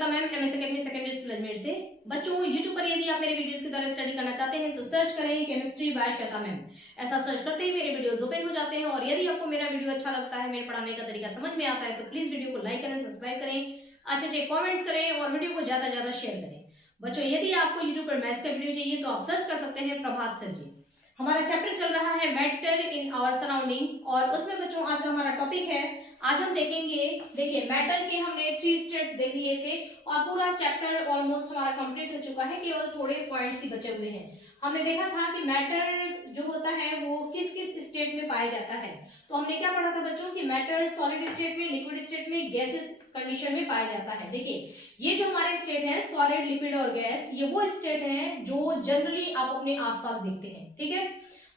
Shweta ma'am, MS academy secondary school Ajmer से। बच्चों, YouTube पर यदि आप मेरे वीडियोस के द्वारा स्टडी करना चाहते हैं तो सर्च करें केमिस्ट्री बाय श्वेता मैम। ऐसा सर्च करते ही मेरे वीडियोस ओपन हो जाते हैं। और यदि आपको मेरा वीडियो अच्छा लगता है, मेरे पढ़ाने का तरीका समझ में आता है, तो प्लीज वीडियो को लाइक करें, सब्सक्राइब करें, अच्छे कॉमेंट्स करें और वीडियो को ज्यादा ज्यादा शेयर करें। बच्चों, यदि आपको यूट्यूब पर मैथ्स का वीडियो चाहिए तो आप सर्च कर सकते हैं प्रभात सर जी। हमारा चैप्टर चल रहा है मैटर इन आवर सराउंडिंग और उसमें बच्चों आज का हमारा टॉपिक है, आज हम देखेंगे, देखिए मैटर के हमने 3 स्टेट्स देख लिए थे और पूरा चैप्टर ऑलमोस्ट हमारा कंप्लीट हो चुका है, केवल थोड़े पॉइंट्स ही बचे हुए हैं। हमने देखा था कि मैटर जो होता है वो किस किस स्टेट में पाया जाता है। तो हमने क्या पढ़ा था बच्चों कि मैटर सॉलिड स्टेट में, लिक्विड स्टेट में, गैसेस कंडीशन में पाया जाता है। देखिए ये जो हमारे स्टेट है सॉलिड, लिक्विड और गैस, ये वो स्टेट है जो जनरली आप अपने आसपास देखते हैं। ठीक है,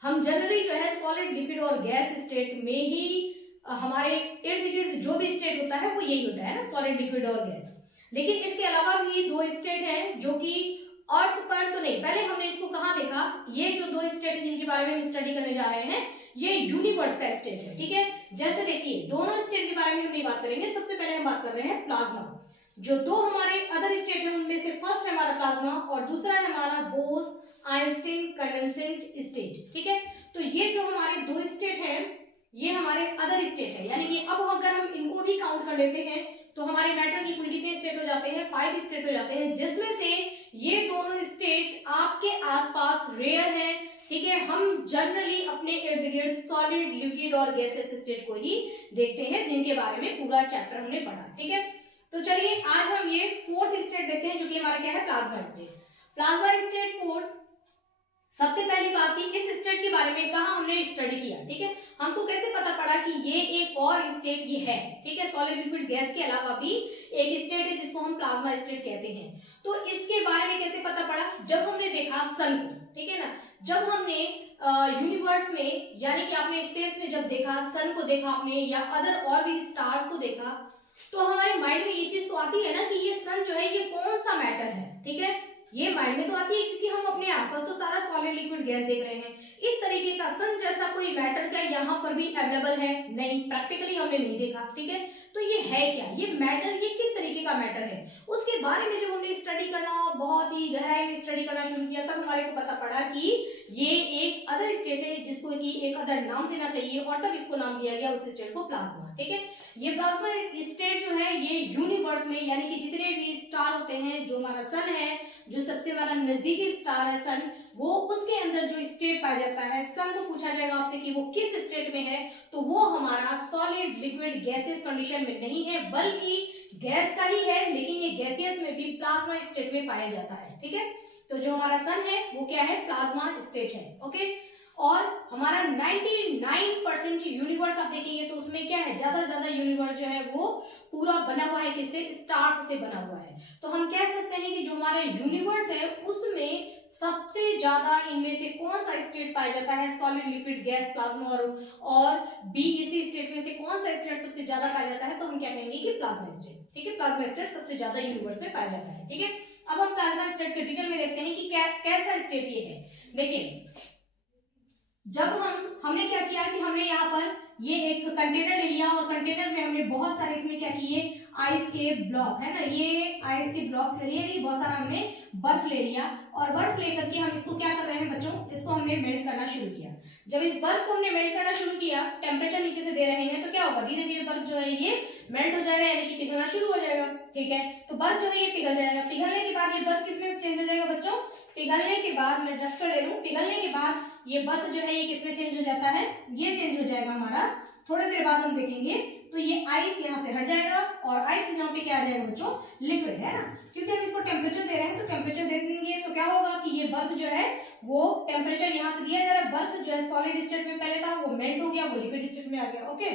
हम जनरली जो है सॉलिड, लिक्विड और गैस स्टेट में ही हमारे इर्द गिर्द जो भी स्टेट होता है वो यही होता है ना, सॉलिड, लिक्विड और गैस। लेकिन इसके अलावा भी 2 स्टेट हैं जो कि अर्थ पर तो नहीं, पहले हमने इसको कहाँ देखा, ये जो 2 स्टेट हैं जिनके बारे में हम स्टडी करने जा रहे हैं ये यूनिवर्स का स्टेट है। ठीक है, जैसे देखिए दोनों स्टेट के बारे में हम नहीं बात करेंगे, सबसे पहले हम बात कर रहे हैं प्लाज्मा। जो 2 हमारे अदर स्टेट है उनमें से फर्स्ट है हमारा प्लाज्मा और दूसरा है हमारा बोस आइंस्टीन कंडेंसेट स्टेट। ठीक है, तो ये जो हमारे 2 स्टेट हैं ये हमारे अदर स्टेट है, यानी कि अब अगर हम इनको भी काउंट कर लेते हैं तो हमारे मैटर की कुल कितने स्टेट हो जाते हैं, 5 स्टेट हो जाते हैं, जिसमें से ये दोनों स्टेट आपके आसपास रेयर है। ठीक है, हम जनरली अपने इर्द गिर्द सॉलिड, लिक्विड और गैसेस स्टेट को ही देखते हैं, जिनके बारे में पूरा चैप्टर हमने पढ़ा। ठीक है, तो चलिए आज हम ये 4th स्टेट देखते हैं जो कि हमारा क्या है, plasma state. Plasma state 4th। सबसे पहली बात की इस स्टेट के बारे में कहा हमने स्टडी किया। ठीक है, हमको कैसे पता पड़ा कि ये एक और स्टेट ये है। ठीक है, सॉलिड, लिक्विड, गैस के अलावा भी एक स्टेट है जिसको हम प्लाज्मा स्टेट कहते हैं। तो इसके बारे में कैसे पता पड़ा, जब हमने देखा सन को। ठीक है ना, जब हमने यूनिवर्स में यानी कि आपने स्पेस में जब देखा, सन को देखा आपने या अदर और भी स्टार्स को देखा, तो हमारे माइंड में ये चीज तो आती है ना कि ये सन जो है ये कौन सा मैटर है। ठीक है, ये माइंड में तो आती है क्योंकि हम अपने आसपास तो सारा सॉलिड, लिक्विड, गैस देख रहे हैं। इस तरीके का सन जैसा कोई मैटर क्या यहाँ पर भी अवेलेबल है? नहीं, प्रैक्टिकली हमने नहीं देखा। ठीक है, तो ये है क्या, ये मैटर, ये किस तरीके का मैटर है, उसके बारे में जब हमने स्टडी करना, बहुत ही गहराई में स्टडी करना शुरू किया, तब हमारे को पता पड़ा कि ये एक अदर स्टेट है जिसको कि एक अदर नाम देना चाहिए और तब इसको नाम दिया गया उस स्टेट को प्लाज्मा। ठीक है, ये प्लाज्मा स्टेट जो है ये यूनिवर्स में यानी कि जितने भी स्टार होते हैं, जो हमारा सन है, जो सबसे हमारा नजदीकी स्टार है सन, वो उसके अंदर जो स्टेट पाया जाता है, सन को पूछा जाएगा आपसे कि वो किस स्टेट में है, तो वो हमारा सॉलिड, लिक्विड, गैसियस कंडीशन में नहीं है, बल्कि गैस का ही है, लेकिन ये गैसियस में भी प्लाज्मा स्टेट में पाया जाता है। ठीक है, तो जो हमारा सन है वो क्या है, प्लाज्मा स्टेट है। ओके, और हमारा 99% यूनिवर्स आप देखेंगे तो उसमें क्या है, ज्यादा से ज्यादा यूनिवर्स जो है वो पूरा बना हुआ है किससे, स्टार्स से बना हुआ है। तो हम कह सकते हैं कि जो हमारा यूनिवर्स है उसमें सबसे ज्यादा इनमें से कौन सा स्टेट पाया जाता है, सॉलिड, लिक्विड, गैस, प्लाज्मा और बी, इसी स्टेट में से कौन सा स्टेट सबसे ज्यादा पाया जाता है, तो हम क्या कहेंगे कि प्लाज्मा स्टेट। ठीक है, प्लाज्मा स्टेट सबसे ज्यादा यूनिवर्स में पाया जाता है। ठीक है, अब हम प्लाज्मा स्टेट के डिटेल में देखते हैं कि कैसा स्टेट ये है। देखिए, जब हमने क्या किया कि हमने यहाँ पर ये एक कंटेनर ले लिया और कंटेनर में हमने बहुत सारे इसमें क्या किए, आइस के ब्लॉक है ना, ये आइस के ब्लॉक्स ले लिए, बहुत सारा हमने बर्फ ले लिया और बर्फ लेकर के हम इसको क्या कर रहे हैं बच्चों, इसको हमने मेल्ट करना शुरू किया। जब इस बर्फ को हमने मेल्ट करना शुरू किया, टेम्परेचर नीचे से दे रहे हैं, तो क्या होगा, धीरे धीरे बर्फ जो है ये मेल्ट हो जाएगा, यानी कि पिघलना शुरू हो जाएगा। ठीक है, तो बर्फ जो है ये पिघल जाएगा। पिघलने के बाद ये बर्फ किसमें चेंज हो जाएगा बच्चों, पिघलने के बाद, मैं डस्टर ले लूं, पिघलने के बाद ये बर्फ जो है ये किसमें चेंज हो जाता है, ये चेंज हो जाएगा हमारा, थोड़ी देर बाद हम देखेंगे तो ये आइस यहाँ से हट जाएगा और आइस के जगह पे क्या आ जाएगा बच्चों, लिक्विड है ना, क्योंकि हम इसको टेम्परेचर दे रहे हैं, तो टेम्परेचर दे देंगे तो क्या होगा कि ये बर्फ जो है वो टेम्परेचर यहाँ से दिया जा रहा है, बर्फ जो है सॉलिड स्टेट में पहले था वो मेल्ट हो गया, वो लिक्विड स्टेट में आ गया। ओके,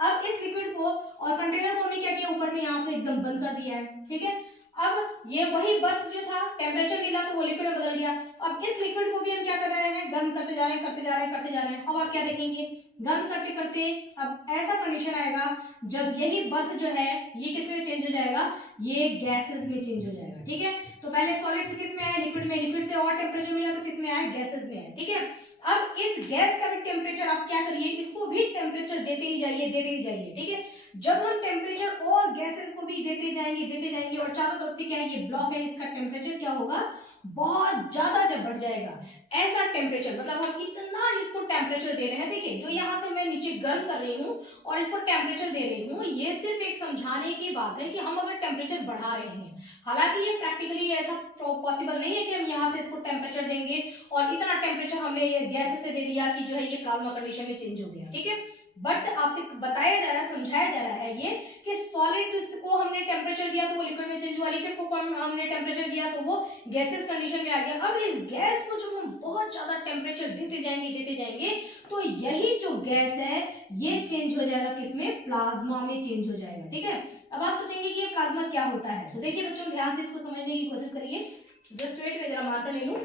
अब इस लिक्विड को और कंटेनर को हमने क्या किया, ऊपर से यहाँ से एकदम बंद कर दिया है। ठीक है, अब ये वही बर्फ जो था, टेम्परेचर मिला तो वो लिक्विड में बदल गया। अब इस लिक्विड को भी हम क्या कर रहे हैं, गर्म करते जा रहे हैं, करते जा रहे हैं, करते जा रहे हैं। अब आप क्या देखेंगे, गर्म करते करते अब ऐसा कंडीशन आएगा जब यही बर्फ जो है ये किस में चेंज हो जाएगा, ये गैसेस में चेंज हो जाएगा। ठीक है, तो पहले सॉलिड से किस में आया, लिक्विड में, लिक्विड से और टेम्परेचर मिला तो किस में आया, गैसेस में आया। ठीक है, अब इस गैस का भी टेम्परेचर आप क्या करिए, इसको भी टेम्परेचर देते ही जाइए, देते ही जाइए। ठीक है, जब हम टेम्परेचर और गैसेस को भी देते जाएंगे और चारों तरफ से क्या है ये ब्लॉक है, इसका टेम्परेचर क्या होगा बहुत ज्यादा जब बढ़ जाएगा। ऐसा टेम्परेचर मतलब हम इतना इसको टेम्परेचर दे रहे हैं, देखिए जो यहाँ से मैं नीचे गर्म कर रही हूँ और इसको टेम्परेचर दे रही हूँ, ये सिर्फ एक समझाने की बात है कि हम अगर टेम्परेचर बढ़ा रहे हैं, हालांकि ये प्रैक्टिकली ऐसा पॉसिबल नहीं है कि हम यहाँ से इसको टेम्परेचर देंगे और इतना टेम्परेचर हमने ये गैस से दे दिया कि जो है ये प्लाज्मा कंडीशन में चेंज हो गया, ठीक है। बट आपसे बताया जा रहा है, समझाया जा रहा है ये कि सॉलिड को हमने टेम्परेचर दिया तो वो लिक्विड में चेंज हुआ, लिक्विड को हमने टेम्परेचर दिया तो वो गैसेस कंडीशन में आ गया। अब इस गैस को जब हम बहुत ज्यादा टेम्परेचर देते जाएंगे तो यही जो गैस है ये चेंज हो जाएगा किसमें, प्लाज्मा में चेंज हो जाएगा, ठीक है। अब आप सोचेंगे कि ये प्लाज्मा क्या होता है, तो देखिए बच्चों ध्यान से इसको समझने की कोशिश करिए। जस्ट वेट, मैं जरा मार्कर ले लूं।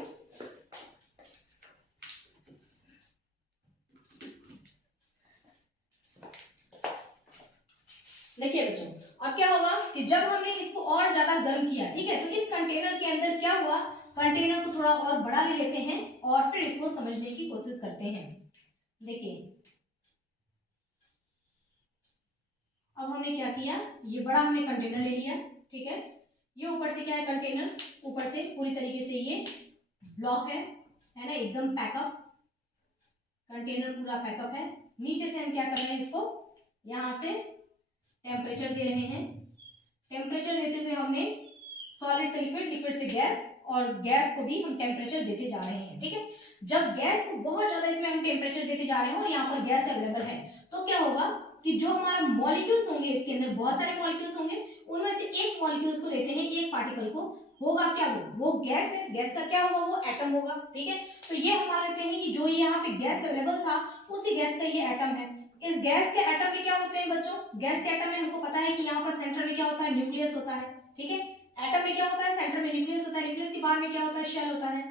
देखिए बच्चों, अब क्या होगा कि जब हमने इसको और ज्यादा गर्म किया, ठीक है, तो इस कंटेनर के अंदर क्या हुआ, कंटेनर को थोड़ा और बड़ा ले लेते हैं और फिर इसको समझने की कोशिश करते हैं। देखिए अब हमने क्या किया, ये बड़ा हमने कंटेनर ले लिया, ठीक है। ये ऊपर से क्या है कंटेनर, ऊपर से पूरी तरीके से ये ब्लॉक है ना, एकदम पैकअप, कंटेनर पूरा पैकअप है। नीचे से हम क्या कर रहे हैं, इसको यहां से टेम्परेचर दे रहे हैं। टेम्परेचर देते हुए हमने सॉलिड से लिक्विड, लिक्विड से गैस और गैस को भी हम टेम्परेचर देते जा रहे हैं, ठीक है। जब गैस को बहुत ज्यादा इसमें हम टेम्परेचर देते जा रहे हैं और यहाँ पर गैस अवेलेबल है, तो क्या होगा कि जो हमारा मॉलिक्यूल्स होंगे, इसके अंदर बहुत सारे मॉलिक्यूल्स होंगे, उनमें से एक मॉलिक्यूल्स को लेते हैं, एक पार्टिकल को, होगा क्या, वो गैस है, गैस का क्या होगा, वो एटम होगा, ठीक है। तो ये हम मान लेते हैं कि जो यहाँ पे गैस अवेलेबल था उसी गैस का ये एटम है। इस गैस के एटम में क्या होते हैं बच्चों, गैस के एटम में हमको पता है कि यहाँ पर सेंटर में क्या होता है, न्यूक्लियस होता है, ठीक है। एटम में क्या होता है, सेंटर में न्यूक्लियस होता है, न्यूक्लियस के बाहर में क्या होता है, शेल होता है।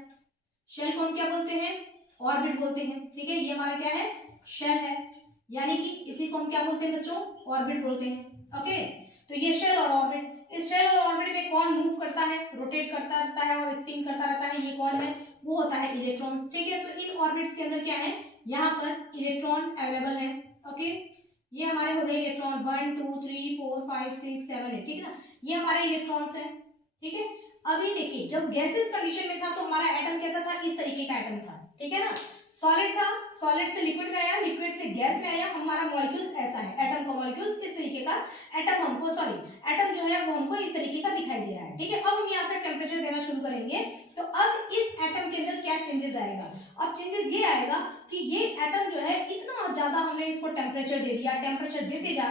शेल को हम क्या बोलते हैं, ऑर्बिट बोलते हैं, ठीक है। ये हमारा क्या है, शेल है, यानी कि इसी को हम क्या बोलते हैं बच्चों, ऑर्बिट बोलते हैं, ओके। तो ये शेल और ऑर्बिट, इस शेल और ऑर्बिट में कौन मूव करता है, रोटेट करता रहता है और स्पिन करता रहता है, ये कौन है, वो होता है इलेक्ट्रॉन, ठीक है। तो इन ऑर्बिट्स के अंदर क्या है, यहाँ पर इलेक्ट्रॉन अवेलेबल है, ओके। ये हमारे हो गए इलेक्ट्रॉन 1 2 3 4 5 6 7 8, ठीक है ना, ये हमारे इलेक्ट्रॉन्स हैं, ठीक है। अभी देखिए जब गैसेस कंडीशन में था तो हमारा एटम कैसा था, इस तरीके का एटम था, ठीक है ना। सॉलिड था, सॉलिड से लिक्विड में आया, लिक्विड से गैस में आया, हमारा मॉलिक्यूल्स ऐसा है, एटम का मॉलिक्यूल्स इस तरीके का, एटम हमको एटम जो है वो हमको इस तरीके का दिखाई दे रहा है, ठीक है। अब हम यहाँ से टेम्परेचर देना शुरू करेंगे, तो अब इस एटम के अंदर क्या चेंजेस आएगा, अब चेंजेस ये आएगा कि ये एटम जो है इतना ज्यादा हमने इसको टेम्परेचर दे दिया, टेम्परेचर देते जा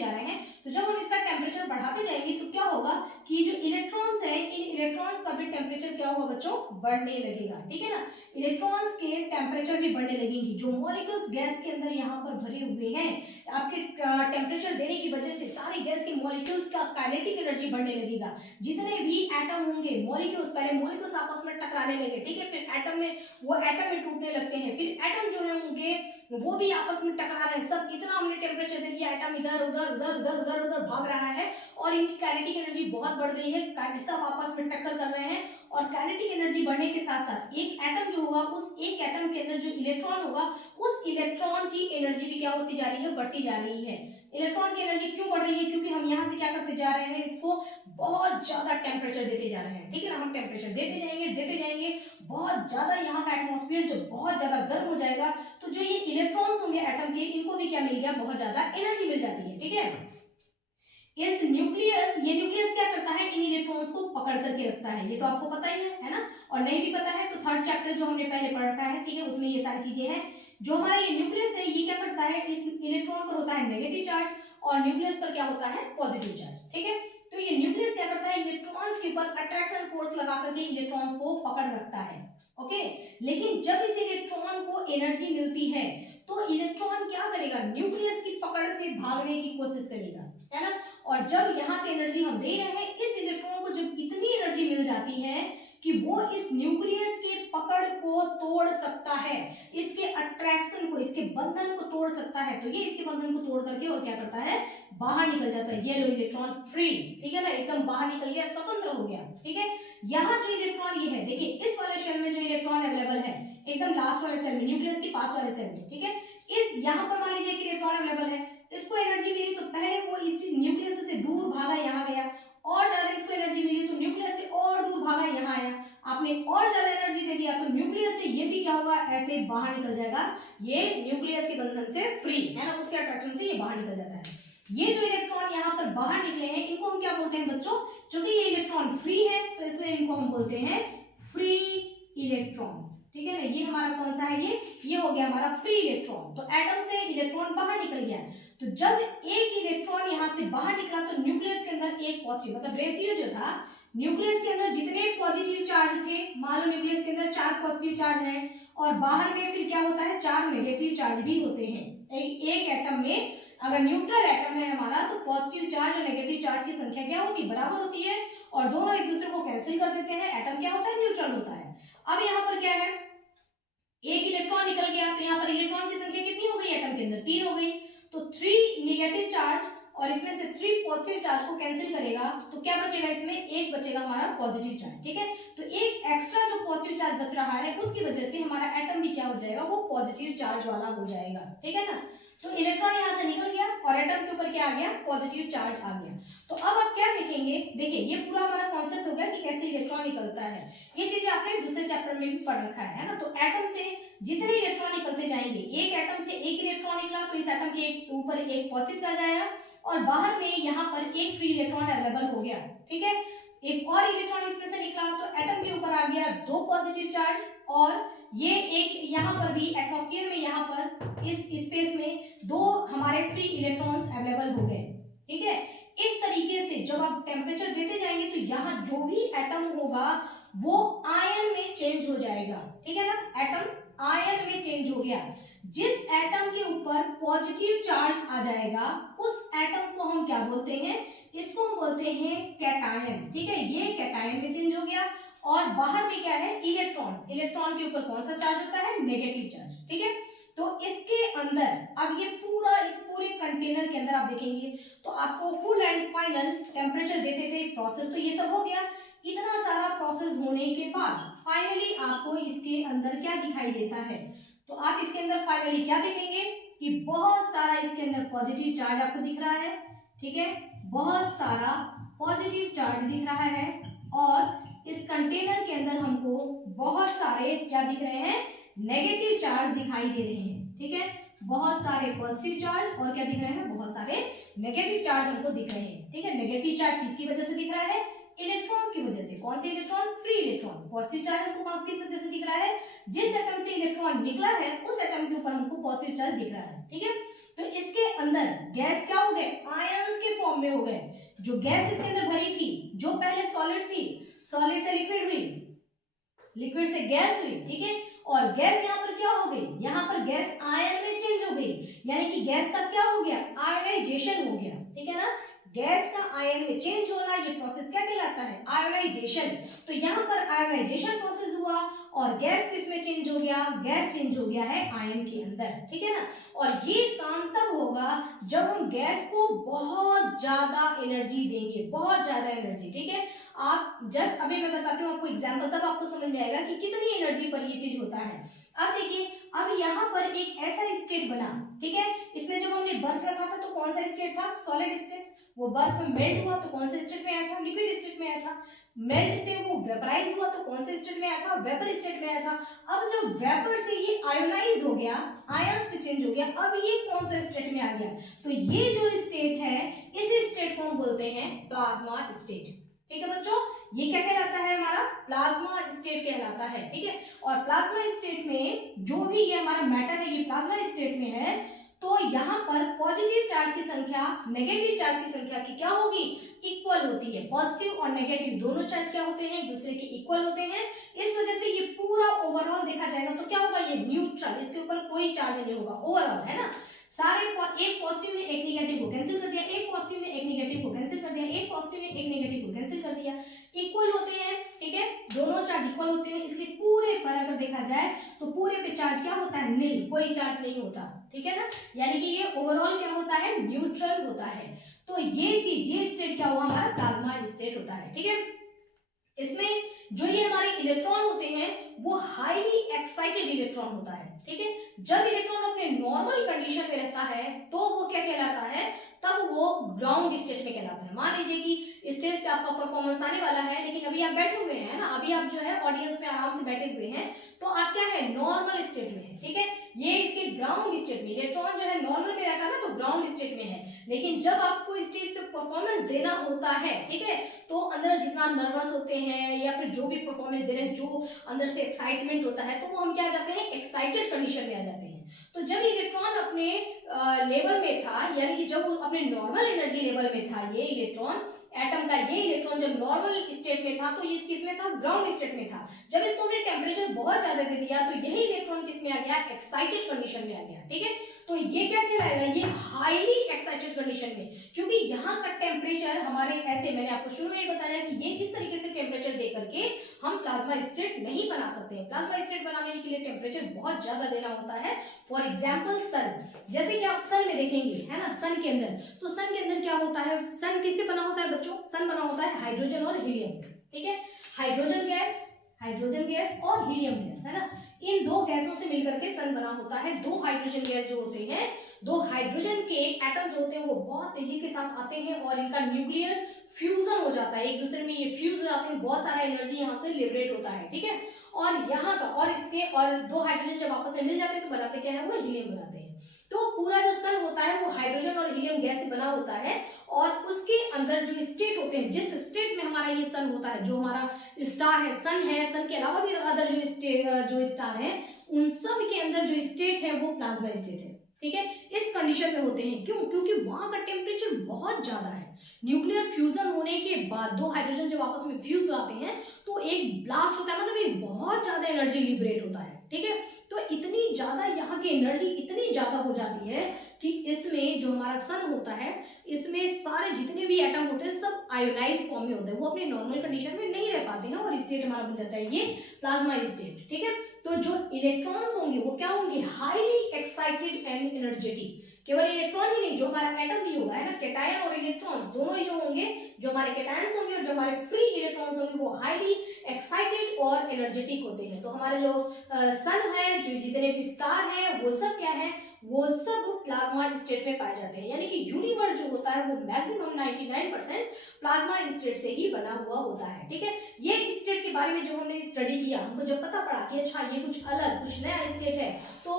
रहे हैं, तो जब हम इसका टेम्परेचर बढ़ाते जाएंगे तो क्या होगा कि जो इलेक्ट्रॉन्स है, इन इलेक्ट्रॉन्स का भी टेम्परेचर क्या होगा बच्चों, बढ़ने लगेगा, ठीक है ना। इलेक्ट्रॉन्स के टेम्परेचर भी बढ़ने लगेंगी, जो मॉलिक्यूल्स गैस के अंदर यहाँ पर भरे हुए हैं, आपके टेम्परेचर देने की वजह से सारी गैस की मॉलिक्यूल्स का काइनेटिक एनर्जी बढ़ने लगेगा। जितने भी एटम होंगे, मॉलिक्यूल्स, पहले मॉलिक्यूल्स आपस में टकराने लगे, ठीक है, फिर एटम में टूटने लगते हैं, फिर एटम जो है होंगे वो भी आपस में टकरा रहे हैं, सब इतना हमने टेम्परेचर दे दिया, एटम इधर उधर भाग रहा है और इनकी काइनेटिक एनर्जी बहुत बढ़ गई है, सब आपस में टक्कर कर रहे हैं। और काइनेटिक एनर्जी बढ़ने के साथ साथ एक एटम जो होगा, उस एक एटम के अंदर जो इलेक्ट्रॉन होगा, उस इलेक्ट्रॉन की एनर्जी भी क्या होती जा रही है, बढ़ती जा रही है। इलेक्ट्रॉन की एनर्जी क्यों बढ़ रही है, क्योंकि हम यहाँ से क्या करते जा रहे हैं, इसको बहुत ज्यादा टेम्परेचर देते जा रहे हैं, ठीक है ना। हम टेम्परेचर देते जाएंगे, बहुत ज्यादा यहाँ का एटमॉस्फेयर जब बहुत ज्यादा गर्म हो जाएगा तो जो ये इलेक्ट्रॉन्स होंगे एटम के, इनको भी क्या मिल गया, बहुत ज्यादा एनर्जी मिल जाती है, ठीक है। इस न्यूक्लियस, ये न्यूक्लियस क्या करता है, इन इलेक्ट्रॉन्स को पकड़ करके रखता है, ये तो आपको पता ही है ना। और नहीं भी पता है तो थर्ड चैप्टर जो हमने पहले पढ़ रखा है, ठीक है, उसमें ये सारी चीजें हैं। जो हमारा ये न्यूक्लियस है, ये क्या करता है, इस इलेक्ट्रॉन पर होता है नेगेटिव चार्ज और न्यूक्लियस पर क्या होता है, पॉजिटिव चार्ज, ठीक है। तो ये न्यूक्लियस क्या करता है, इलेक्ट्रॉन्स के ऊपर अट्रैक्शन फोर्स लगा करके इलेक्ट्रॉन्स को पकड़ रखता है, ओके। लेकिन जब इस इलेक्ट्रॉन को एनर्जी मिलती है तो इलेक्ट्रॉन क्या करेगा, न्यूक्लियस की पकड़ से भागने की कोशिश करेगा, है ना। और जब यहाँ से एनर्जी हम दे रहे हैं, इस इलेक्ट्रॉन को जब इतनी एनर्जी मिल जाती है कि वो इस न्यूक्लियस के पकड़ को तोड़ सकता है, इसके अट्रैक्शन को, इसके बंधन को तोड़ सकता है, तो ये इसके बंधन को तोड़ करके और क्या करता है, बाहर निकल जाता है। ये लो इलेक्ट्रॉन फ्री, ठीक है ना, एकदम बाहर निकल गया, स्वतंत्र हो गया, ठीक है। यहाँ जो इलेक्ट्रॉन ये है, देखिए इस वाले शेल में जो इलेक्ट्रॉन अवेलेबल है, एकदम लास्ट वाले सेल में, न्यूक्लियस के पास वाले सेल में, ठीक है, इस यहाँ पर मान लीजिए कि इलेक्ट्रॉन अवेलेबल है, इसको एनर्जी मिली तो पहले वो इस न्यूक्लियस से दूर भागा, यहाँ गया, और ज्यादा इसको एनर्जी मिली तो न्यूक्लियस से और दूर भागा, यहाँ आया, आपने और ज्यादा एनर्जी दे दिया तो न्यूक्लियस से ये भी क्या होगा, ऐसे बाहर निकल जाएगा, ये न्यूक्लियस के बंधन से फ्री है ना, उसके अट्रैक्शन से ये बाहर निकल जाता है। ये जो इलेक्ट्रॉन यहाँ पर बाहर निकले हैं इनको हम क्या बोलते हैं बच्चों, क्योंकि ये इलेक्ट्रॉन फ्री है तो इसलिए इनको हम बोलते हैं फ्री इलेक्ट्रॉन्स, ठीक है ना। ये हमारा कौन सा है, ये हो गया हमारा फ्री इलेक्ट्रॉन। तो एटम से इलेक्ट्रॉन बाहर निकल गया, तो जब एक इलेक्ट्रॉन यहाँ से बाहर निकला तो न्यूक्लियस के अंदर एक पॉजिटिव, मतलब रेशियो जो था न्यूक्लियस के अंदर जितने पॉजिटिव चार्ज थे, मान लो न्यूक्लियस के अंदर 4 पॉजिटिव चार्ज है और बाहर में फिर क्या होता है 4 नेगेटिव चार्ज भी होते हैं। एक एटम में अगर न्यूट्रल एटम है हमारा तो पॉजिटिव चार्ज और नेगेटिव चार्ज की संख्या क्या होती है, बराबर होती है, और दोनों एक दूसरे को कैंसिल कर देते हैं, एटम क्या होता है, न्यूट्रल होता है। अब यहाँ पर क्या है, एक इलेक्ट्रॉन निकल गया तो यहाँ पर इलेक्ट्रॉन की संख्या कितनी हो गई एटम के अंदर, 3 हो गई, तो 3 नेगेटिव चार्ज और इसमें से 3 पॉजिटिव चार्ज को कैंसिल करेगा तो क्या बचेगा, इसमें एक बचेगा हमारा पॉजिटिव चार्ज, ठीक है। तो एक एक्स्ट्रा जो पॉजिटिव चार्ज बच रहा है उसकी वजह से हमारा एटम भी क्या हो जाएगा, वो पॉजिटिव चार्ज वाला हो जाएगा, ठीक है ना। तो इलेक्ट्रॉन यहाँ से निकल गया और एटम के ऊपर क्या आ गया, पॉजिटिव चार्ज आ गया। तो अब आप क्या देखेंगे, देखिए ये पूरा हमारा कॉन्सेप्ट हो गया कि कैसे इलेक्ट्रॉन निकलता है, ये चीजें आपने दूसरे चैप्टर में भी पढ़ रखा है ना। तो एटम से जितने इलेक्ट्रॉन निकलते जाएंगे, एक एटम से एक इलेक्ट्रॉन निकला तो इस एटम के ऊपर एक पॉजिटिव चार्ज आया और बाहर में यहाँ पर एक फ्री इलेक्ट्रॉन अवेलेबल हो गया, ठीक है। एक और इलेक्ट्रॉन इसमें से निकला तो एटम के ऊपर आ गया 2 पॉजिटिव चार्ज और ये एक यहाँ पर भी एटमॉस्फेयर में यहाँ पर इस स्पेस में 2 हमारे फ्री इलेक्ट्रॉन्स अवेलेबल हो गए, ठीक है। इस तरीके से जब आप टेम्परेचर देते जाएंगे तो यहाँ जो भी एटम होगा वो आयन में चेंज हो जाएगा, ठीक है ना। एटम आयन में चेंज हो गया, जिस एटम के ऊपर पॉजिटिव चार्ज आ जाएगा उस एटम को हम क्या बोलते हैं, इसको हम बोलते हैं कैटायन, ठीक है। ये कैटायन में चेंज हो गया और बाहर में क्या है, इलेक्ट्रॉन्स, इलेक्ट्रॉन के ऊपर कौन सा चार्ज होता है, नेगेटिव चार्ज, ठीक है। तो इसके अंदर अब ये पूरा इस पूरे कंटेनर के अंदर आप देखेंगे तो आपको फुल एंड फाइनल टेम्परेचर देते थे प्रोसेस, तो ये सब हो गया। इतना सारा प्रोसेस होने के बाद फाइनली आपको इसके अंदर क्या दिखाई देता है, तो आप इसके अंदर फाइनली क्या देखेंगे कि बहुत सारा इसके अंदर पॉजिटिव चार्ज आपको दिख रहा है, ठीक है, बहुत सारा पॉजिटिव चार्ज दिख रहा है और इस कंटेनर के अंदर हमको बहुत सारे क्या दिख रहे हैं, नेगेटिव चार्ज दिखाई दे रहे हैं, ठीक है। बहुत सारे पॉजिटिव चार्ज और क्या दिख रहे हैं, बहुत सारे नेगेटिव चार्ज हमको दिख रहे हैं, ठीक है। नेगेटिव चार्ज किसकी वजह से दिख रहा है, इलेक्ट्रॉन्स की वजह से। कौन से electron, free electron. Positive charge हमको किस वजह से दिख रहा है, जिस एटम से इलेक्ट्रॉन निकला है उस एटम के ऊपर हमको पॉजिटिव चार्ज दिख रहा है, ठीक है। तो इसके अंदर गैस क्या हो गए, आयंस के फॉर्म में हो गए। जो गैस इसके अंदर भरी थी, जो पहले सॉलिड थी, सॉलिड से लिक्विड हुई, लिक्विड से गैस हुई, ठीक है। और गैस यहाँ पर क्या हो गई, यहाँ पर गैस आयन में चेंज हो गई, यानी कि गैस का क्या हो गया, आयनाइजेशन हो गया, ठीक है ना। गैस का आयन में चेंज होना, ये प्रोसेस क्या कहलाता है, आयोनाइजेशन। तो यहाँ पर आयोनाइजेशन प्रोसेस हुआ और गैस किस में चेंज हो गया, गैस चेंज हो गया है आयन के अंदर, ठीक है ना। और ये काम तब होगा जब हम गैस को बहुत ज्यादा एनर्जी देंगे, बहुत ज्यादा एनर्जी, ठीक है। आप जस्ट अभी मैं बताती हूँ आपको एग्जाम्पल, तब आपको समझ में आएगा कि कितनी एनर्जी पर ये चीज होता है। अब देखिए, अब यहाँ पर एक ऐसा स्टेट बना, ठीक है। इसमें जब हमने बर्फ रखा था तो कौन सा स्टेट था, सॉलिड स्टेट। वो बर्फ मेल्ट हुआ तो कौन से स्टेट में आया था, लिक्विड स्टेट में आया था। मेल्ट से वो वेपराइज हुआ तो कौन से स्टेट में आया था, वेपर स्टेट में आया था। अब जब वेपर से ये आयोनाइज हो गया, आयंस में चेंज हो गया, अब ये कौन सा स्टेट में आ गया, तो ये जो स्टेट है इस स्टेट को हम बोलते हैं प्लाज्मा स्टेट, ठीक है बच्चों। ये क्या कहलाता है, हमारा प्लाज्मा स्टेट कहलाता है, ठीक है। और प्लाज्मा स्टेट में जो भी ये हमारा मैटर है ये प्लाज्मा स्टेट में है, तो यहाँ पर पॉजिटिव चार्ज की संख्या नेगेटिव चार्ज की संख्या की क्या होगी, इक्वल होती है। पॉजिटिव और नेगेटिव दोनों चार्ज क्या होते हैं, एक दूसरे के इक्वल होते हैं। इस वजह से ये पूरा ओवरऑल देखा जाएगा तो क्या होगा, ये न्यूट्रल, इसके ऊपर कोई चार्ज नहीं होगा ओवरऑल, है ना। सारे एक पॉजिटिव ने एक नेगेटिव को कैंसिल कर दिया, एक पॉजिटिव ने एक नेगेटिव को कैंसिल कर दिया, एक पॉजिटिव ने एक नेगेटिव को कैंसिल कर दिया, इक्वल होते हैं, ठीक है। दोनों चार्ज इक्वल होते हैं, इसलिए पूरे पर अगर देखा जाए तो पूरे पे चार्ज क्या होता है, नील, कोई चार्ज नहीं होता, ठीक है ना। यानी कि ये ओवरऑल क्या होता है, न्यूट्रल होता है। तो ये चीज, ये स्टेट क्या हुआ, हमारा प्लाज्मा स्टेट होता है, ठीक है। इसमें जो ये हमारे इलेक्ट्रॉन होते हैं वो हाईली एक्साइटेड इलेक्ट्रॉन होता है, ठीक है। जब इलेक्ट्रॉन अपने नॉर्मल कंडीशन में रहता है तो वो क्या कहलाता है, तब वो ग्राउंड स्टेट में कहलाता है। मान लीजिए कि स्टेज पे आपका परफॉर्मेंस आने वाला है, लेकिन अभी आप बैठे हुए हैं ना, अभी आप जो है ऑडियंस में आराम से बैठे हुए हैं, तो आप क्या है, नॉर्मल स्टेट में है, ठीक है। ये इसके ग्राउंड स्टेट में, इलेक्ट्रॉन जो है नॉर्मल में रहता है ना, तो ग्राउंड स्टेट में है। लेकिन जब आपको स्टेज पे परफॉर्मेंस देना होता है, ठीक है, तो अंदर जितना नर्वस होते हैं या फिर जो भी परफॉर्मेंस दे रहे हैं, जो अंदर से एक्साइटमेंट होता है, तो वो हम क्या जाते हैं, एक्साइटेड कंडीशन में आ जाते हैं। तो जब इलेक्ट्रॉन अपने लेवल में था, यानी कि जब वो अपने नॉर्मल एनर्जी लेवल में था, ये इलेक्ट्रॉन, एटम का ये इलेक्ट्रॉन जब नॉर्मल स्टेट में था, तो ये किस में था, ग्राउंड स्टेट में था। जब इसको हमने टेम्परेचर बहुत ज्यादा दे दिया, तो यही इलेक्ट्रॉन किस में आ गया, एक्साइटेड कंडीशन में आ गया, ठीक है। तो ये क्या कहलाएगा, ये हाईली एक्साइटेड कंडीशन में, क्योंकि यहाँ का टेम्परेचर हमारे ऐसे, मैंने आपको शुरू में बताया कि ये इस तरीके से टेम्परेचर दे करके हम प्लाज्मा स्टेट नहीं बना सकते हैं। प्लाज्मा स्टेट बनाने के लिए टेम्परेचर बहुत ज्यादा देना होता है। फॉर एग्जाम्पल सन, जैसे कि आप सन में देखेंगे, है ना, सन के अंदर, तो सन के अंदर क्या होता है, सन किससे बना होता है बच्चों, सन बना होता है हाइड्रोजन और हीलियम से, ठीक है। हाइड्रोजन गैस और हीलियम गैस, है ना, इन दो गैसों से मिलकर के सन बना होता है। दो हाइड्रोजन गैस जो होते हैं, दो हाइड्रोजन के एटम जो होते हैं, वो बहुत तेजी के साथ आते हैं और इनका न्यूक्लियर फ्यूजन हो जाता है, एक दूसरे में ये फ्यूज हो जाते हैं, बहुत सारा एनर्जी यहाँ से लिबरेट होता है, ठीक है। और यहाँ का और इसके और दो हाइड्रोजन जब आपस में मिल जाते हैं तो बनाते क्या है, वो हीलियम बनाते हैं। तो पूरा जो सन होता है वो हाइड्रोजन और हीलियम गैस से बना होता है, और उसके अंदर जो स्टेट होते हैं, जिस स्टेट में हमारा ये सन होता है, जो हमारा स्टार है, सन के अलावा भी अदर जो स्टार है, उन सब के अंदर जो स्टेट है वो प्लाज्मा स्टेट है, ठीक है। इस कंडीशन में होते हैं, क्यों, क्योंकि वहां का टेम्परेचर बहुत ज्यादा है। न्यूक्लियर फ्यूजन होने के बाद दो हाइड्रोजन जब आपस में फ्यूज आते हैं तो एक ब्लास्ट होता है, मतलब एक बहुत ज्यादा एनर्जी लिबरेट होता है, ठीक है। तो इतनी ज्यादा यहाँ की एनर्जी इतनी ज्यादा हो जाती है कि इसमें जो हमारा सन होता है, इसमें सारे जितने भी एटम होते हैं सब आयोनाइज फॉर्म में होते हैं, वो अपने नॉर्मल कंडीशन में नहीं रह पाते हैं और स्टेट हमारा बन जाता है ये प्लाज्मा स्टेट, ठीक है। तो जो इलेक्ट्रॉन्स होंगे वो क्या होंगे, हाईली एक्साइटेड एंड एनर्जेटिक। केवल इलेक्ट्रॉन ही नहीं, जो हमारा एटम भी होगा, है ना, कैटायन और इलेक्ट्रॉन्स दोनों ही जो होंगे, जो हमारे कैटायंस होंगे और जो हमारे फ्री इलेक्ट्रॉन्स होंगे, वो हाईली एक्साइटेड और एनर्जेटिक होते हैं। तो हमारे जो सन है, जो जितने भी स्टार हैं, वो सब क्या है, वो सब प्लाज्मा स्टेट में पाए जाते हैं। यानी कि यूनिवर्स जो होता है वो मैक्सिमम 99% प्लाज्मा स्टेट से ही बना हुआ होता है, ठीक है। ये स्टेट के बारे में जब हमने स्टडी किया, हमको जब पता पड़ा कि अच्छा ये कुछ अलग, कुछ नया स्टेट है, तो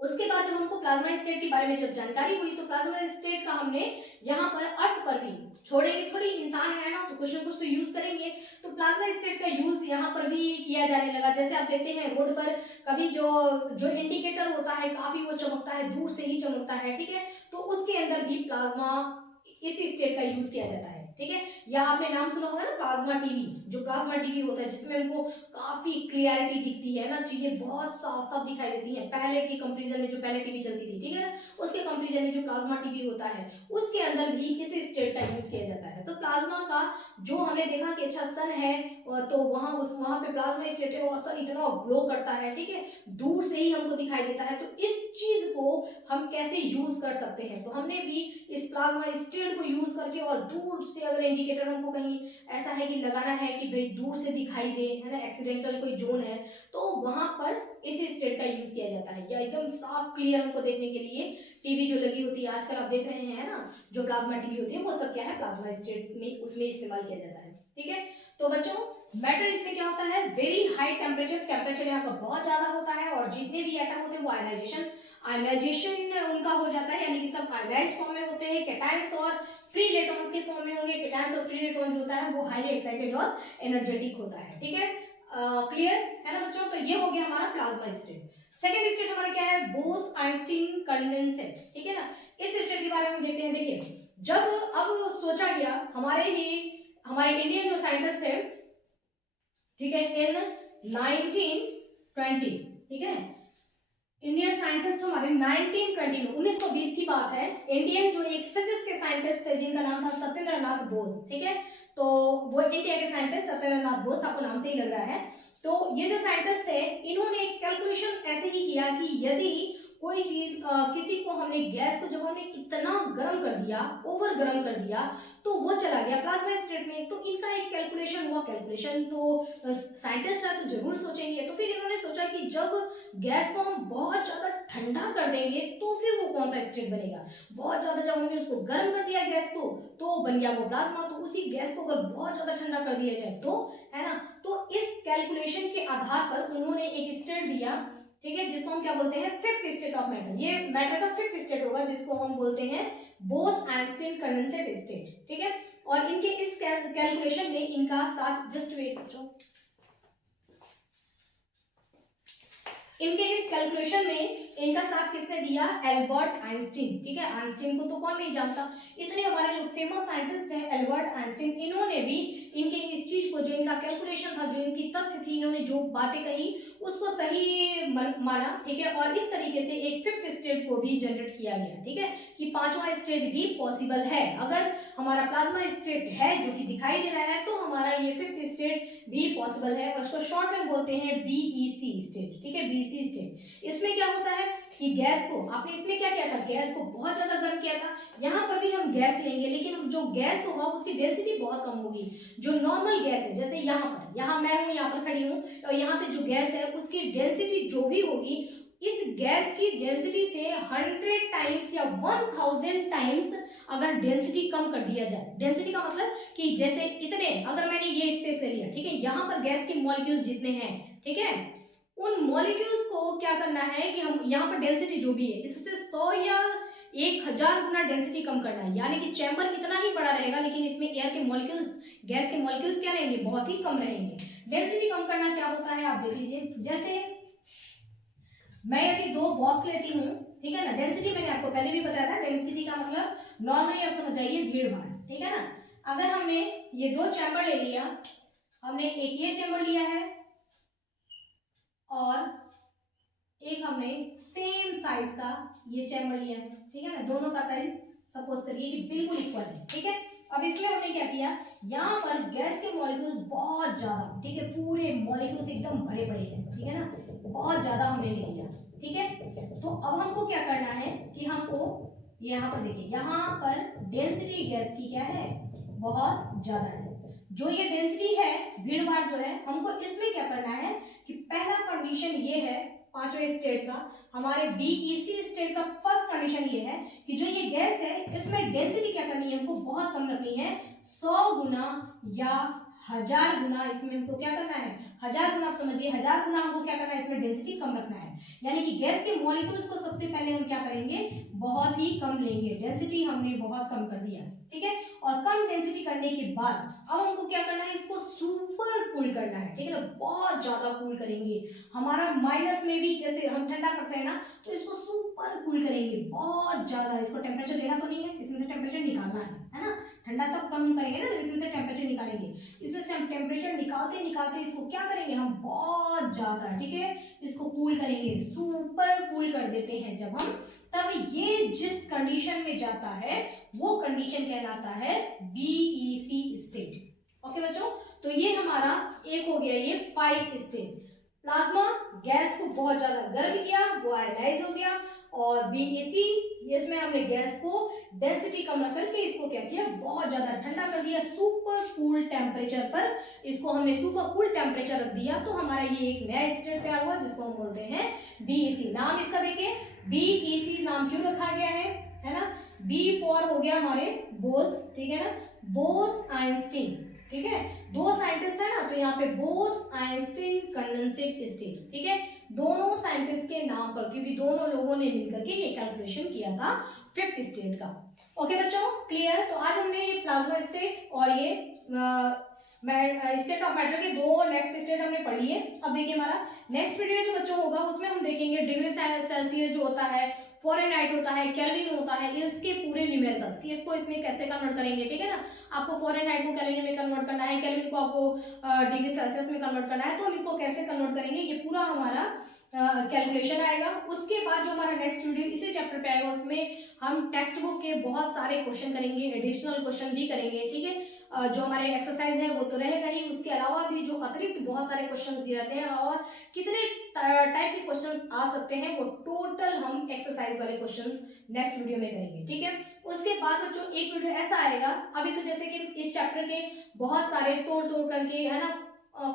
उसके बाद जब हमको प्लाज्मा स्टेट के बारे में जब जानकारी हुई, तो प्लाज्मा स्टेट का हमने यहाँ पर अर्थ पर भी छोड़ेंगे, थोड़ी इंसान है ना, तो कुछ ना कुछ तो यूज करेंगे, तो प्लाज्मा स्टेट का यूज यहाँ पर भी किया जाने लगा। जैसे आप देखते हैं रोड पर कभी जो इंडिकेटर होता है, काफी वो चमकता है, दूर से ही चमकता है, ठीक है, तो उसके अंदर भी प्लाज्मा इस स्टेट का यूज किया जाता है, ठीक है। या आपने नाम सुना होगा ना प्लाज्मा टीवी, जो प्लाज्मा टीवी होता है जिसमें हमको काफी क्लियरिटी दिखती है ना, चीजें बहुत साफ साफ दिखाई देती हैं, पहले की कंपैरिजन में, जो पहले टीवी चलती थी, ठीक है, उसके कंपैरिजन में जो प्लाज्मा टीवी होता है उसके अंदर भी इस स्टेट का यूज किया जाता है। तो प्लाज्मा का जो हमने देखा कि अच्छा सन है, तो वहां पे प्लाज्मा स्टेट है और सन इतना ग्लो करता है, ठीक है, दूर से ही हमको दिखाई देता है। तो इस चीज को हम कैसे यूज कर सकते हैं, तो हमने भी इस प्लाज्मा स्टेट को यूज करके, और दूर से अगर इंडिकेटर हमको कहीं ऐसा है कि लगाना है कि भाई दूर से दिखाई दे, है ना, एक्सीडेंटल कोई जोन है, तो वहां पर इस स्टेट का यूज किया जाता है। या एकदम साफ क्लियर हमको देखने के लिए टीवी जो लगी होती है आजकल, आप देख रहे हैं ना, जो प्लाज्मा टीवी होती है, वो सब क्या है, प्लाज्मा स्टेट में उसमें इस्तेमाल किया जाता है, ठीक है। तो बच्चों, मैटर इसमें क्या होता है, वेरी हाई टेम्परेचर यहाँ पर बहुत ज्यादा होता है, और जितने भी एटम होते हैं वो आयनाइजेशन उनका हो जाता है, यानी कि सब आयनाइज्ड फॉर्म में होते हैं, कैटायंस और फ्री इलेक्ट्रॉन्स के फॉर्म में होंगे। कैटायंस और फ्री इलेक्ट्रॉन जो होता है वो हाईली एक्साइटेड और एनर्जेटिक होता है, ठीक है। क्लियर है ना बच्चों, तो ये हो गया हमारा प्लाज्मा स्टेट। सेकेंड स्टेट हमारा क्या है, बोस आइंस्टीन कंडेंसेट, ठीक है ना। इस स्टेट के बारे में देखते हैं। देखिए, जब अब सोचा गया, हमारे इंडियन जो साइंटिस्ट थे, ठीक है, इन 1920, ठीक है, इंडियन साइंटिस्ट हमारे 1920 में, 1920 की बात है, इंडियन जो एक फिजिक्स के साइंटिस्ट थे जिनका नाम था सत्येंद्रनाथ बोस, ठीक है, तो वो इंडिया के साइंटिस्ट सत्येंद्रनाथ बोस, आपको नाम से ही लग रहा है। तो ये जो साइंटिस्ट थे, इन्होंने कैलकुलेशन ऐसे ही किया कि यदि कोई चीज किसी को हमने गैस को जब हमने इतना गर्म कर दिया, ओवर गर्म कर दिया, तो वो चला गया प्लाज्मा स्टेट में। तो इनका एक कैलकुलेशन हुआ। कैलकुलेशन तो साइंटिस्ट है तो जरूर सोचेंगे। तो फिर इन्होंने सोचा कि जब गैस को हम बहुत ज्यादा ठंडा कर देंगे तो फिर वो कौन सा स्टेट बनेगा। बहुत ज्यादा जब हमने उसको गर्म कर दिया गैस को तो बन गया वो प्लाज्मा। तो उसी गैस को अगर बहुत ज्यादा ठंडा कर दिया जाए तो, है ना, तो इस कैलकुलेशन के आधार पर उन्होंने एक स्टेट दिया, ठीक है, जिसको हम क्या बोलते हैं, फिफ्थ स्टेट ऑफ मैटर। ये मैटर का फिफ्थ स्टेट होगा जिसको हम बोलते हैं बोस-आइंस्टीन कंडेंसेट स्टेट, ठीक है। और इनके इस कैलकुलेशन में इनका साथ, जस्ट वेट बच्चों, इनके इस कैलकुलेशन में इनका साथ किसने दिया, एल्बर्ट आइंस्टीन, ठीक है। आइंस्टीन को तो कौन नहीं जानता, इतने हमारे जो फेमस साइंटिस्ट हैं एल्बर्ट आइंस्टीन, इन्होंने भी इनके इस चीज को, जो इनका कैलकुलेशन था, जो इनकी तथ्य थी, इन्होंने जो बातें कही उसको सही माना, ठीक है। और इस तरीके से एक फिफ्थ स्टेट को भी जनरेट किया गया, ठीक है, कि पांचवा स्टेट भी पॉसिबल है। अगर हमारा प्लाज्मा स्टेट है जो कि दिखाई दे रहा है तो हमारा ये फिफ्थ स्टेट भी पॉसिबल है। और इसको शॉर्ट में बोलते हैं बीईसी स्टेट, ठीक है, बीईसी स्टेट। इसमें क्या होता है कि गैस को, आपने इसमें क्या किया था, गैस को बहुत ज्यादा गर्म किया था। यहाँ पर भी हम गैस लेंगे, लेकिन जो गैस होगा उसकी डेंसिटी बहुत कम होगी। जो नॉर्मल गैस है, जैसे यहाँ पर, यहाँ मैं हूँ, यहाँ पर खड़ी हूँ, और यहाँ पे जो गैस है उसकी डेंसिटी जो भी होगी, इस गैस की डेंसिटी से 100 टाइम्स या 1000 टाइम्स अगर डेंसिटी कम कर दिया जाए। डेंसिटी का मतलब कि जैसे इतने, अगर मैंने ये स्पेस ले लिया, ठीक है, यहाँ पर गैस के मॉलिक्यूल्स जितने हैं, ठीक है, उन मॉलिक्यूल्स को क्या करना है कि हम यहाँ पर डेंसिटी जो भी है इससे 100 या 1000 गुना डेंसिटी कम करना है। यानी कि चैम्बर इतना ही बड़ा रहेगा लेकिन इसमें एयर के मॉलिक्यूल्स, गैस के मॉलिक्यूल्स क्या रहेंगे, बहुत ही कम रहेंगे। डेंसिटी कम करना क्या होता है आप देख लीजिए। जैसे मैं यदि दो बॉक्स लेती हूँ, ठीक है ना, डेंसिटी मैंने आपको पहले भी बताया था, डेंसिटी का मतलब नॉर्मली आप समझ जाइए भीड़ भाड़, ठीक है ना। अगर हमने ये दो चैम्बर ले लिया, हमने एक ये चैम्बर लिया है और एक हमने सेम साइज का ये चैम्बर लिया है, ठीक है ना, दोनों का साइज सपोज करिए कि बिल्कुल इक्वल है, ठीक है। अब इसमें हमने क्या किया, यहाँ पर गैस के मॉलिक्यूल्स बहुत ज्यादा, ठीक है, पूरे मॉलिक्यूल्स एकदम भरे पड़े हैं, ठीक है ना, बहुत ज्यादा हमने ले लिया, ठीक है। तो अब हमको क्या करना है कि हमको यहाँ पर देखिए, यहाँ पर डेंसिटी गैस की क्या है, बहुत ज्यादा है। जो ये डेंसिटी है, भीड़ भाड़ जो है, हमको इसमें क्या करना है कि पहला कंडीशन ये है पांचवें स्टेट का, हमारे बीईसी स्टेट का फर्स्ट कंडीशन ये है कि जो ये गैस है इसमें डेंसिटी क्या करनी है, हमको बहुत कम रखनी है, 100 गुना या 1000 गुना। इसमें हमको क्या करना है, 1000 गुना, आप समझिए 1000 गुना हमको क्या करना है, इसमें डेंसिटी कम रखना है। यानी कि गैस के मॉलिक्यूल्स को सबसे पहले हम क्या करेंगे, बहुत ही कम लेंगे, डेंसिटी हमने बहुत कम कर दिया, ठीक है। और कम डेंसिटी करने के बाद अब हमको क्या करना है, इसको सुपर कूल करना है, ठीक है ना, बहुत ज्यादा कूल करेंगे। हमारा माइनस में भी जैसे हम ठंडा करते हैं ना, तो इसको सुपर कूल करेंगे बहुत ज्यादा। इसको टेम्परेचर देना तो नहीं है, इसमें से टेम्परेचर निकालना है ना। ठंडा तब कम करेंगे ना जब इसमें से टेम्परेचर निकालेंगे। इसमें से हम टेम्परेचर निकालते निकालते इसको क्या करेंगे, हम बहुत ज्यादा, ठीक है, इसको कूल करेंगे, सुपर कूल कर देते हैं जब हम, तब ये जिस कंडीशन में जाता है वो कंडीशन कहलाता है बीईसी स्टेट। ओके बच्चों, तो ये हमारा एक हो गया, ये 5 स्टेट। प्लाज्मा गैस को बहुत ज्यादा गर्म किया, वो आयनाइज हो गया। और बीईसी, इसमें हमने गैस को डेंसिटी कम रख करके इसको क्या किया, बहुत ज्यादा ठंडा कर दिया, सुपर कूल टेम्परेचर पर इसको हमने सुपर कूल टेम्परेचर रख दिया। तो हमारा ये एक नया स्टेट तैयार हुआ जिसको हम बोलते हैं बीईसी। नाम इसका देखिए, बीईसी नाम क्यों रखा गया है ना, बी फॉर हो गया हमारे बोस, ठीक है ना, बोस आइंस्टीन, ठीक है, दो साइंटिस्ट है ना, तो यहाँ पे बोस आइंस्टीन कंडेंसेट स्टेट, ठीक है, दोनों साइंटिस्ट के नाम पर, क्योंकि दोनों लोगों ने मिलकर के ये कैलकुलेशन किया था फिफ्थ स्टेट का। ओके बच्चों, क्लियर। तो आज हमने ये प्लाज्मा स्टेट और ये स्टेट ऑफ मैटर के दो नेक्स्ट स्टेट हमने पढ़ लिए। अब देखिए हमारा नेक्स्ट वीडियो जो बच्चों होगा उसमें हम देखेंगे डिग्री सेल्सियस जो होता है, फ़ारेनहाइट होता है, केल्विन होता है, इसके पूरे न्यूमेरिकल्स, कि इसको इसमें कैसे कन्वर्ट करेंगे, ठीक है ना। आपको फ़ारेनहाइट को केल्विन में कन्वर्ट करना है, केल्विन को आपको डिग्री सेल्सियस में कन्वर्ट करना है, तो हम इसको कैसे कन्वर्ट करेंगे, ये पूरा हमारा कैलकुलेशन आएगा। उसके बाद जो हमारा नेक्स्ट वीडियो इसी चैप्टर पे आएगा उसमें हम टेक्स्ट बुक के बहुत सारे क्वेश्चन करेंगे, एडिशनल क्वेश्चन भी करेंगे, ठीक है। जो हमारे एक्सरसाइज है वो तो रहेगा ही, उसके अलावा भी जो अतिरिक्त बहुत सारे क्वेश्चन दिए रहते हैं और कितने टाइप के क्वेश्चंस आ सकते हैं वो टोटल हम एक्सरसाइज वाले क्वेश्चंस नेक्स्ट वीडियो में करेंगे, ठीक है। उसके बाद बच्चों एक वीडियो ऐसा आएगा, अभी तो जैसे कि इस चैप्टर के बहुत सारे तोड़ तोड़ करके, है ना,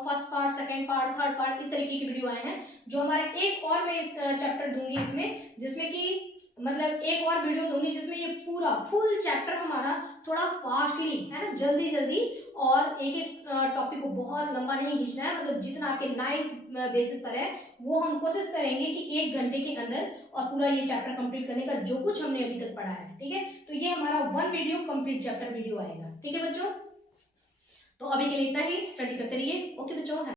first part, second part, third part, इस तरीके की वीडियो आए हैं। जो हमारे एक और मैं इस चैप्टर दूंगी इसमें, जिसमें कि मतलब एक और वीडियो दूंगी जिसमें ये पूरा फुल चैप्टर हमारा थोड़ा फास्टली, है ना, जल्दी जल्दी, और एक एक टॉपिक को बहुत लंबा नहीं खींचना है, मतलब जितना आपके 9th बेसिस पर है वो हम कोशिश करेंगे कि 1 घंटे के अंदर और पूरा ये चैप्टर कंप्लीट करने का, जो कुछ हमने अभी तक पढ़ा है, ठीक है। तो ये हमारा 1 वीडियो कंप्लीट चैप्टर वीडियो आएगा, ठीक है बच्चों। तो अभी के लिए इतना ही, स्टडी करते रहिए। ओके बच्चों।